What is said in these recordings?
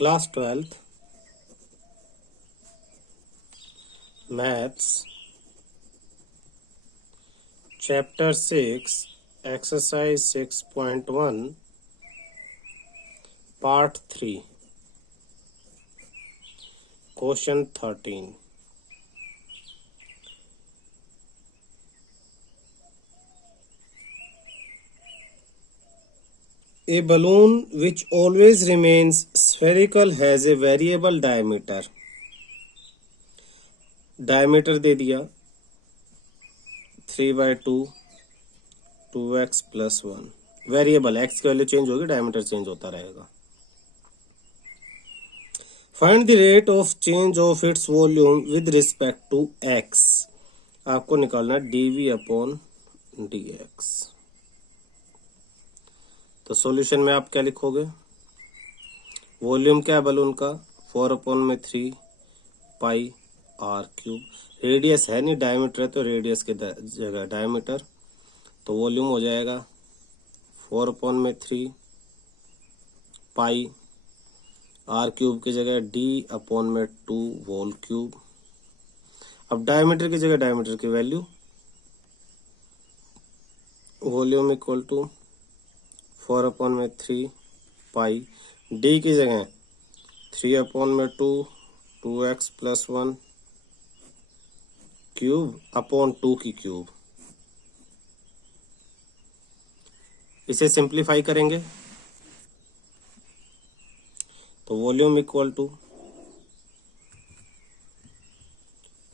Class 12th Maths Chapter 6 Exercise 6.1 Part 3 Question 13 A balloon which always remains spherical has a variable diameter. Diameter दे दिया 3/2 2x + 1. Variable x की value change होगी, diameter change होता रहेगा. Find the rate of change of its volume with respect to x. आपको निकालना dv/dx. तो solution में आप क्या लिखोगे? वॉल्यूम क्या है बलून का? 4/3 पाई r³. रेडियस है नहीं, डायमीटर है, तो रेडियस की जगह डायमीटर. तो वॉल्यूम हो जाएगा 4/3 पाई r³ की जगह d/2 होल क्यूब. अब डायमीटर की जगह डायमीटर की value, volume equal to 4/3 pi, D की जगह 3/2 2x + 1 क्यूब अपॉन 2 की क्यूब. इसे सिंप्लीफाई करेंगे तो वॉल्यूम इक्वल टू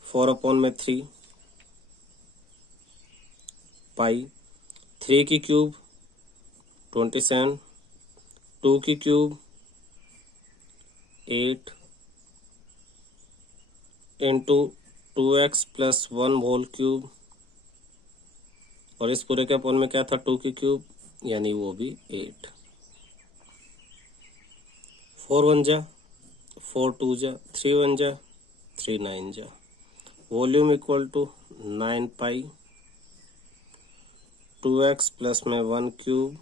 4/3 पाई, 3 की क्यूब 27, 2 की cube 8 into 2x + 1 whole cube, और इस पूरे के अपॉन में क्या था? 2 की क्यूब, यानी वो भी 8. 4 1 जा 4 2 जा 3 1 जा 3 9 जा. Volume equal to 9 pi 2x plus में 1 क्यूब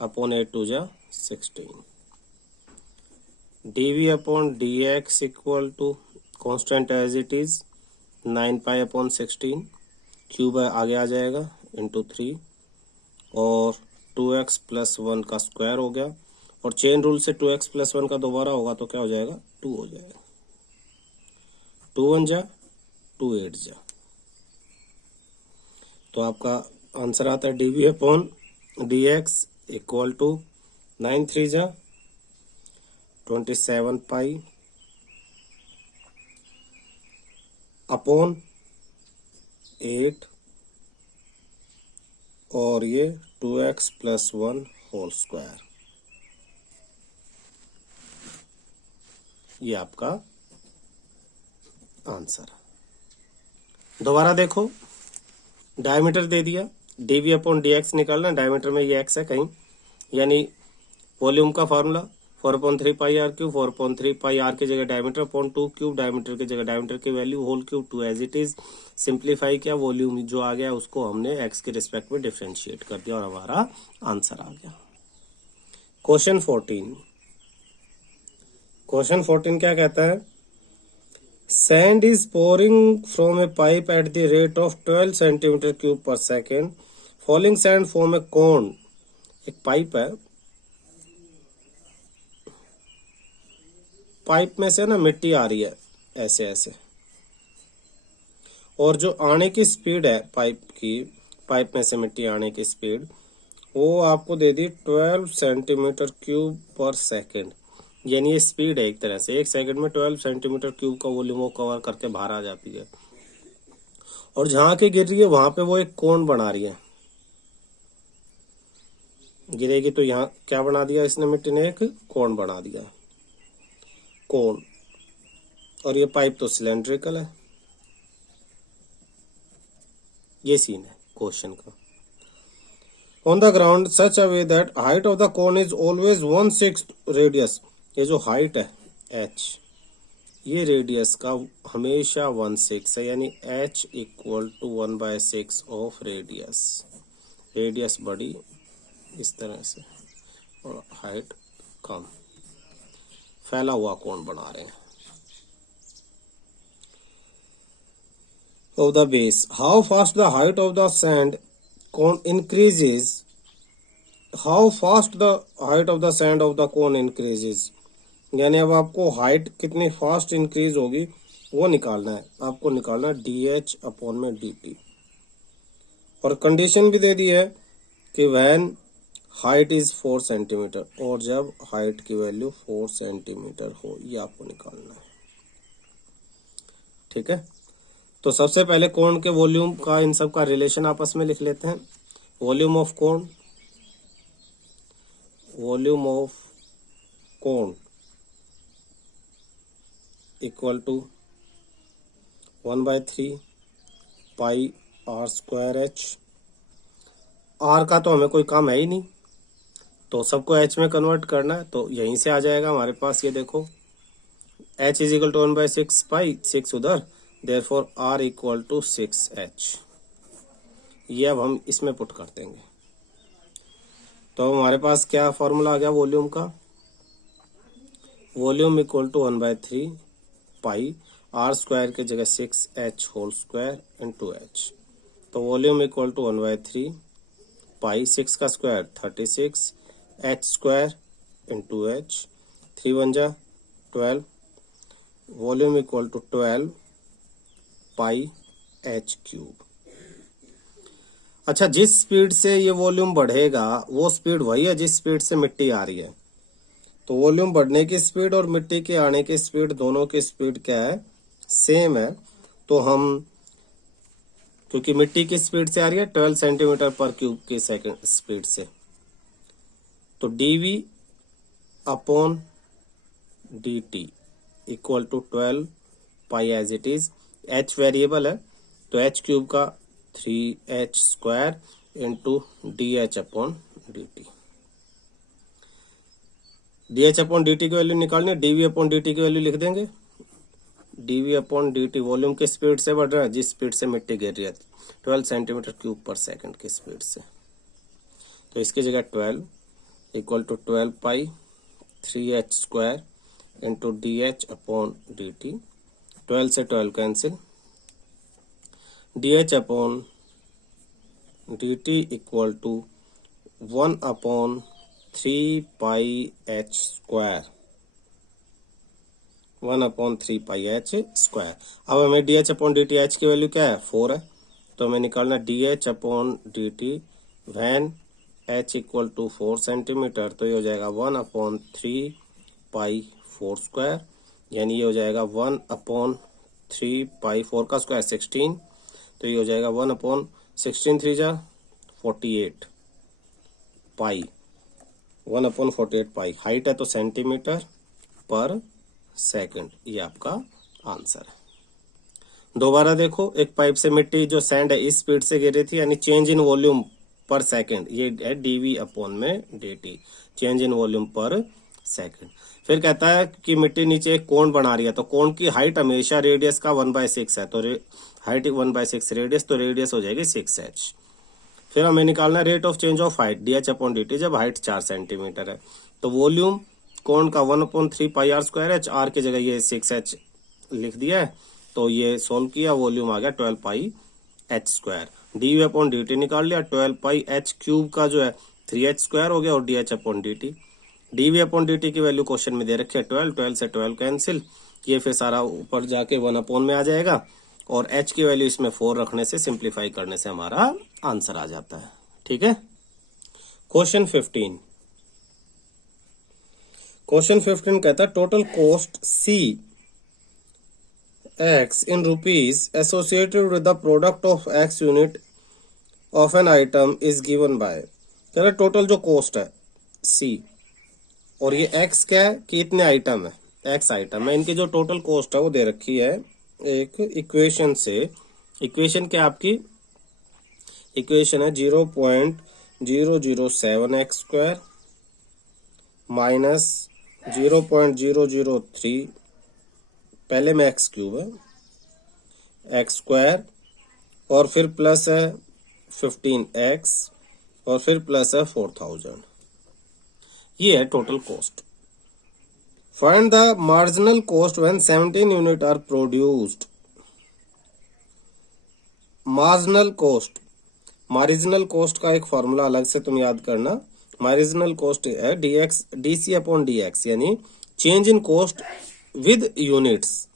अपॉन 8 2 जा 16. dv/dx equal to constant as it is 9 pi upon 16, cube आगे आ जाएगा इंटू 3, और 2x + 1 का स्क्वायर हो गया, और चेन रूल से 2x + 1 का दोबारा होगा तो क्या हो जाएगा? 2 हो जाएगा. 2 1 जा 2 8 जा. तो आपका आंसर आता है dv/dx इक्वल टू 9 3 जा 27 पाई अपॉन 8, और ये 2x + 1 होल स्क्वायर. ये आपका आंसर. दोबारा देखो, डायमीटर दे दिया, dv/dx निकालना. डायमीटर में ये x है कहीं, यानी वॉल्यूम का फार्मूला 4/3 पाई r³, 4/3 पाई r की जगह डायमीटर अपॉन 2 क्यूब, डायमीटर की जगह डायमीटर की value whole cube 2 as it is. Simplify किया, वॉल्यूम जो आ गया उसको हमने x के रिस्पेक्ट में डिफरेंशिएट कर दिया और हमारा आंसर आ गया. क्वेश्चन 14 क्या कहता है? Sand is pouring from a pipe at the rate of 12 cm³/s. Falling sand form a cone. एक पाइप है, पाइप में से ना मिट्टी आ रही है ऐसे ऐसे, और जो आने की स्पीड है पाइप में से मिट्टी आने की स्पीड, वो आपको दे दी 12 cm³/s. यानी ये स्पीड है एक तरह से, एक सेकंड में 12 cm³ का वॉल्यूम वो कवर करके बाहर आ जाती है, और जहां के गिर रही है वहां पे वो एक कोन बना रही है. गिरेगी तो यहाँ क्या बना दिया इसने? मिट्टी ने एक कोन बना दिया, कोन. और ये पाइप तो सिलेंड्रिकल है. ये सीन है क्वेश्चन का. On the ground such a way that height of the cone is always 1/6 radius. ये जो हाइट है h, ये रेडियस का हमेशा 1/6 है, यानी h equal to 1/6 of radius. Radius बड़ी इस तरह से और हाइट कम. फैला हुआ कोण बना रहे हैं। Of the base, how fast the height of the sand cone increases, how fast the height of the sand of the cone increases, यानी अब आपको हाइट कितनी फास्ट इंक्रीज होगी वो निकालना है। आपको निकालना है dH अपॉन में dt, और कंडीशन भी दे दी है कि व्हेन हाइट इज 4 सेंटीमीटर, और जब हाइट की वैल्यू 4 सेंटीमीटर हो, ये आपको निकालना है। ठीक है, तो सबसे पहले कोण के वॉल्यूम का इन सब का रिलेशन आपस में लिख लेते हैं। Volume of cone, volume of cone equal to 1/3 pi R square H. R का तो हमें कोई काम है ही नहीं, तो सबको एच में कन्वर्ट करना है, तो यहीं से आ जाएगा हमारे पास। ये देखो एच इज इक्वल टू 1/6 पाई, 6 उधर, therefore are equal to 6h। ये अब हम इसमें पुट कर देंगे, तो हमारे पास क्या फॉर्मूला आ गया वॉल्यूम का। Volume equal to 1/3 pi R square की जगह 6h whole square into h, तो वॉल्यूम इक्वल टू 1/3 पाई 6 का square 36 h square into h, 3 1 जा 12, volume equal to 12 pi h cube. अच्छा, जिस स्पीड से ये वॉल्यूम बढ़ेगा वो स्पीड वही है जिस स्पीड से मिट्टी आ रही है, तो वॉल्यूम बढ़ने की स्पीड और मिट्टी के आने की स्पीड, दोनों की स्पीड क्या है, सेम है। तो हम, क्योंकि मिट्टी की स्पीड से आ रही है 12 सेंटीमीटर पर क्यूब की सेकंड स्पीड से, तो dv upon dt equal to 12 pi as it is. h variable है, तो h क्यूब का 3h square into dH upon dt। dH upon dt की वैल्यू निकालनी है, dv अपॉन dt की वैल्यू लिख देंगे। dv अपॉन dt वॉल्यूम के स्पीड से बढ़ रहा है जिस स्पीड से मिट्टी गिर रही है, 12 सेंटीमीटर क्यूब पर सेकंड की स्पीड से, तो इसकी जगह 12 equal to 12 pi 3h square into dH upon dt। 12 से 12 cancel, dH upon dt equal to 1 upon 3 pi h square, 1 upon 3 pi h square. अब हमें dH अपॉन dt, h की वैल्यू क्या है 4 है, तो हमें निकालना dH upon dt when h equal to 4 centimetre, तो ये हो जाएगा 1 अपॉन 3 पाई 4 स्क्वायर, यानी ये हो जाएगा 1 अपॉन 3 पाई 4 का स्क्वायर 16, तो ये हो जाएगा 1 अपॉन 16 3 जा 48 पाई, 1 अपॉन 48 पाई। हाइट है तो सेंटीमीटर पर सेकंड, ये आपका आंसर है। दोबारा देखो, एक पाइप से मिट्टी जो सैंड है इस स्पीड से गिर रही थी, यानी चेंज इन वॉल्यूम पर सेकंड, ये है dv अपॉन में dt, चेंज इन वॉल्यूम पर सेकंड। फिर कहता है कि मिट्टी नीचे एक कोण बना रही है, तो कोण की हाइट हमेशा रेडियस का 1/6 है, तो हाइट 1/6 रेडियस, तो रेडियस हो जाएगी 6h। फिर हमें निकालना rate of change of height dH upon dt, जब हाइट 4 सेंटीमीटर है, तो वॉल्यूम कोण का 1/3 pi R square h, are की जगह ये 6h लिख दिया है, तो ये सोल्व किया, वॉल्यूम आ गया 12 pi h square. dv upon dt निकाल लिया, 12 पाई h क्यूब का जो है 3h स्क्वायर हो गया, और dH upon dt, dv upon dt की वैल्यू क्वेश्चन में दे रखी है 12, 12 से 12 कैंसिल, ये फिर सारा ऊपर जाके 1 अपॉन में आ जाएगा, और h की वैल्यू इसमें 4 रखने से, सिंप्लीफाई करने से हमारा आंसर आ जाता है। ठीक है, क्वेश्चन 15। क्वेश्चन 15 कहता है total cost C x in rupees associated with the product of x unit of an item is given by, कह रहा टोटल जो कॉस्ट है C, और ये x क्या है कि इतने आइटम है, x आइटम है, इनकी जो टोटल कॉस्ट है वो दे रखी है एक इक्वेशन से। इक्वेशन क्या आपकी, इक्वेशन है 0.007x स्क्वायर माइनस 0.003, पहले में एक्स क्यूब है, एक्स स्क्वायर, और फिर प्लस है 15x, और फिर प्लस है 4000। ये है total cost. Find the marginal cost when 17 unit are produced. Marginal cost का एक फॉर्मूला अलग से तुम याद करना। मार्जिनल कॉस्ट है डीएक्स डीसी अपॉन डीएक्स, यानी change in cost with units.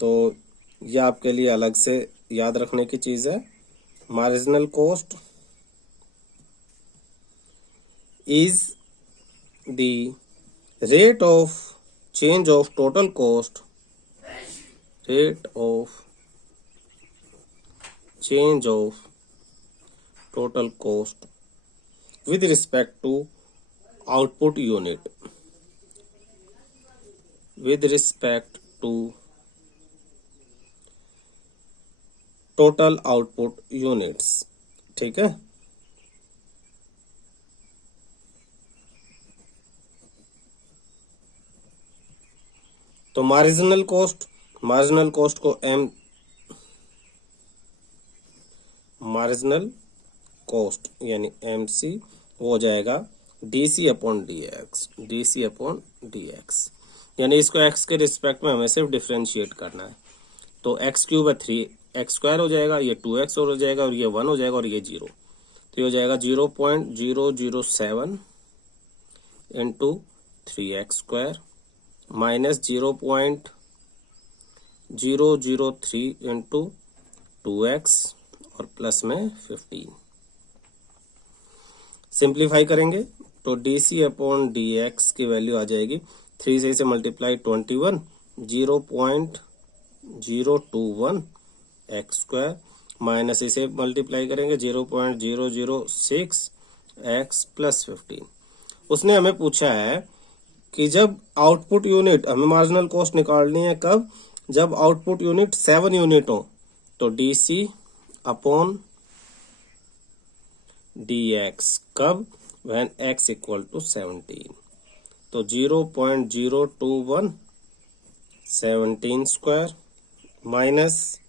तो ये आपके लिए अलग से याद रखने की चीज है। Marginal cost is the rate of change of total cost, rate of change of total cost with respect to output unit, with respect to total output units। ठीक है, तो मार्जिनल कॉस्ट को मार्जिनल कॉस्ट यानी MC हो जाएगा DC upon DX, यानी इसको x के रिस्पेक्ट में हमें सिर्फ डिफरेंशिएट करना है। तो x क्यूब है 3x स्क्वायर हो जाएगा, ये 2x और हो जाएगा, और ये 1 हो जाएगा, और ये 0, तो ये हो जाएगा 0.007 into 3x square minus 0.003 into 2x और प्लस में 15। सिंप्लीफाई करेंगे तो DC अपॉन DX की वैल्यू आ जाएगी 3 से इसे मल्टीप्लाई 21, 0.021 x स्क्वायर माइनस इसे मल्टीप्लाई करेंगे 0.006 x प्लस 15। उसने हमें पूछा है कि जब आउटपुट यूनिट, हमें मार्जिनल कॉस्ट निकालनी है कब, जब आउटपुट यूनिट 7 यूनिट हो, तो DC अपॉन DX कब, when x इक्वल टू 17, तो 0.021 17 स्क्वायर माइनस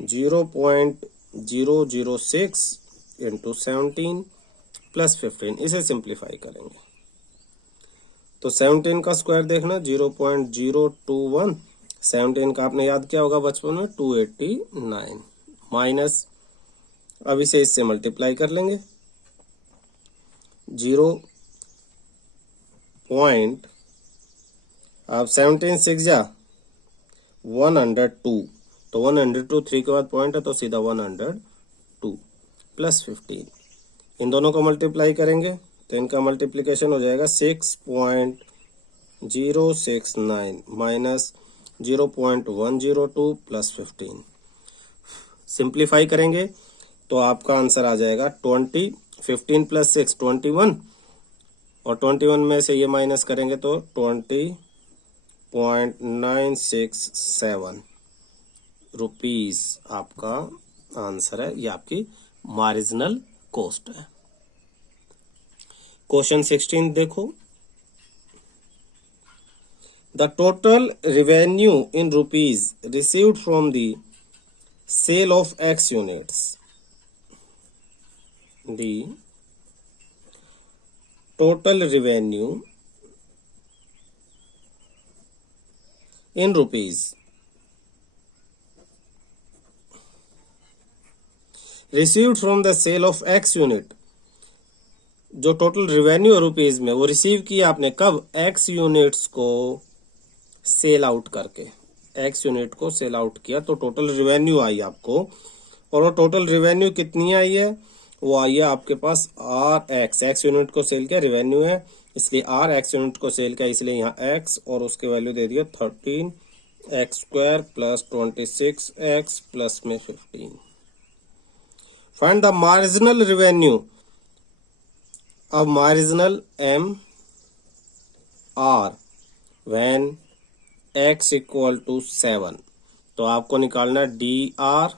0.006 इंटू 17 प्लस 15, इसे सिंप्लीफाई करेंगे तो 17 का स्क्वायर देखना 0.021, 17 का आपने याद किया होगा बचपन में 289 माइनस, अब इसे इससे मल्टीप्लाई कर लेंगे 0 पॉइंट, अब 17 6 जा 102, तो 102 3 के बाद पॉइंट है तो सीधा 102 प्लस 15, इन दोनों को मल्टीप्लाई करेंगे तो इनका मल्टीप्लिकेशन हो जाएगा 6.069 माइनस 0.102 प्लस 15। सिंप्लीफाई करेंगे तो आपका आंसर आ जाएगा 20, 15 प्लस 6 21, और 21 में से ये माइनस करेंगे तो 20.967 रुपीस आपका आंसर है। ये आपकी मार्जिनल कॉस्ट है। क्वेश्चन 16 देखो, the total revenue in rupees received from the sale of X units, the total revenue in rupees received from the sale of X unit, जो टोटल रेवेन्यू है rupees में वो receive किया आपने कब, X units को sell out करके, X unit को सेल आउट किया तो टोटल रेवेन्यू आई आपको, और वो टोटल रेवेन्यू कितनी आई है, वो आई है आपके पास X यूनिट को सेल किया, रेवेन्यू है इसलिए X यूनिट को सेल किया, इसलिए यहाँ X और उसके वैल्यू दे दिया 13x square plus 26x plus में 15। फाइंड द मार्जिनल रेवेन्यू, अब marginal MR when x equal to 7, तो आपको निकालना DR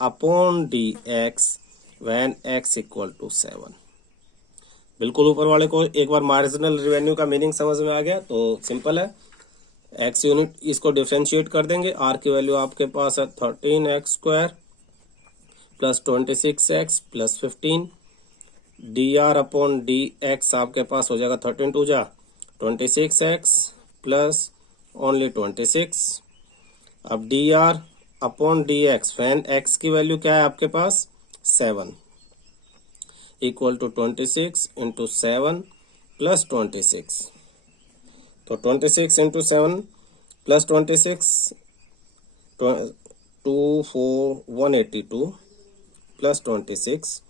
upon DX when x equal to 7। बिल्कुल ऊपर वाले को एक बार मार्जिनल रेवेन्यू का मीनिंग समझ में आ गया तो सिंपल है, x यूनिट इसको डिफरेंशिएट कर देंगे, r की वैल्यू आपके पास है 13x square plus 26x plus 15, DR upon DX आपके पास हो जाएगा 13 2 जा 26x प्लस ओनली 26। अब dr upon dx when x की वैल्यू क्या है आपके पास 7 इक्वल टू 26 इंटू 7 प्लस 26। तो 26 इंटू 7 प्लस 26 2 4 182 प्लस 26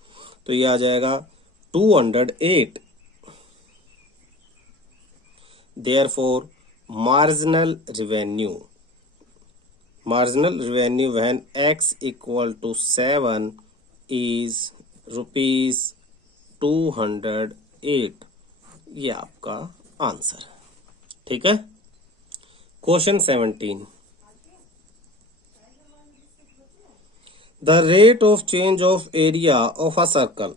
तो ये आ जाएगा 208। Therefore marginal revenue when x equal to 7 is rupees 208। ये आपका आंसर है। ठीक है। Question 17, the rate of change of area of a circle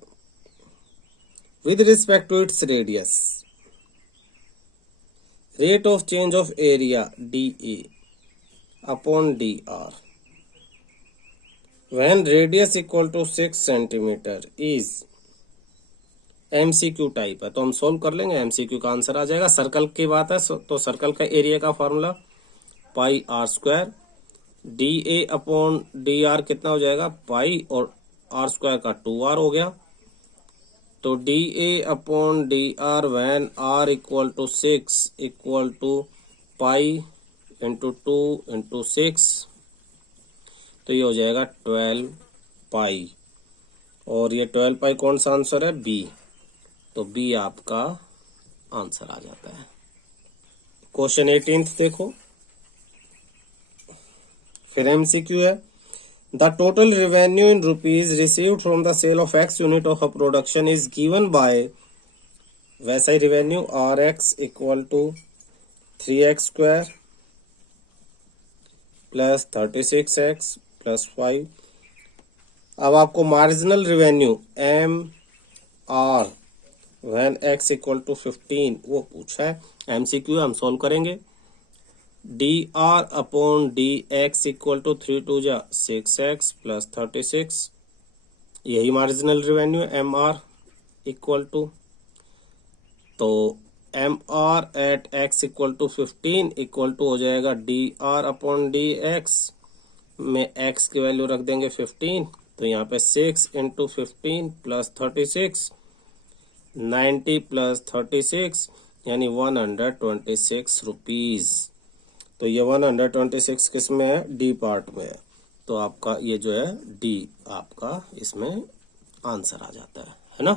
with respect to its radius. Rate of change of area dA upon dr when radius equal to 6 centimeter is MCQ type है तो हम solve कर लेंगे। MCQ का answer आ जाएगा। Circle की बात है तो सर्कल का एरिया का formula pi R square DA upon DR कितना हो जाएगा पाई और आर स्क्वायर का 2r हो गया। तो DA upon DR when R equal to 6 equal to pi into 2 into 6 तो ये हो जाएगा 12 पाई और ये 12 पाई कौन सा आंसर है B। तो B आपका आंसर आ जाता है। क्वेश्चन 18 देखो, फिर MCQ है। The total revenue in rupees received from the sale of x unit of a production is given by वैसा ही revenue RX equal to 3x square plus 36x plus 5। अब आपको marginal revenue MR when x equal to 15 वो पूछा है। MCQ हम solve करेंगे। dr upon dx equal to 3 2 जा 6x प्लस 36 यही marginal revenue MR equal to तो MR eight x equal to 15 equal to हो जाएगा dr अपॉन dx में x की वैल्यू रख देंगे 15 तो यहाँ पे 6 इंटू 15 प्लस 36 90 प्लस 36 यानी 126 रुपीज। तो ये 126 किस में है डी पार्ट में है तो आपका ये जो है डी आपका इसमें आंसर आ जाता है ना।